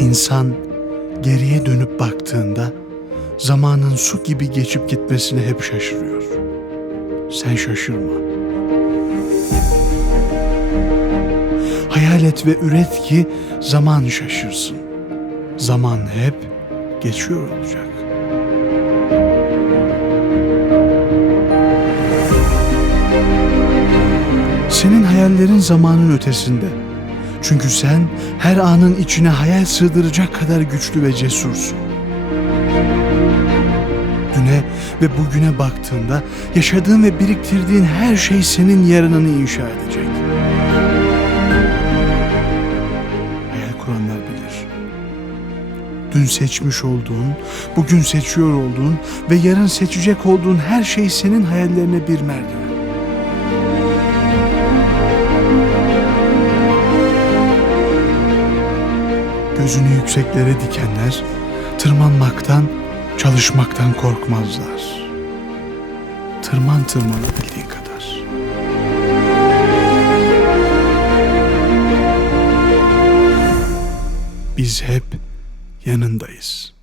İnsan geriye dönüp baktığında zamanın su gibi geçip gitmesine hep şaşırıyor. Sen şaşırma. Hayal et ve üret ki zaman şaşırsın. Zaman hep geçiyor olacak. Senin hayallerin zamanın ötesinde. Çünkü sen her anın içine hayal sığdıracak kadar güçlü ve cesursun. Düne ve bugüne baktığında yaşadığın ve biriktirdiğin her şey senin yarınını inşa edecek. Hayal kuranlar bilir. Dün seçmiş olduğun, bugün seçiyor olduğun ve yarın seçecek olduğun her şey senin hayallerine bir merdiven. Gözünü yükseklere dikenler tırmanmaktan, çalışmaktan korkmazlar. Tırman tırmanabildiğin kadar. Biz hep yanındayız.''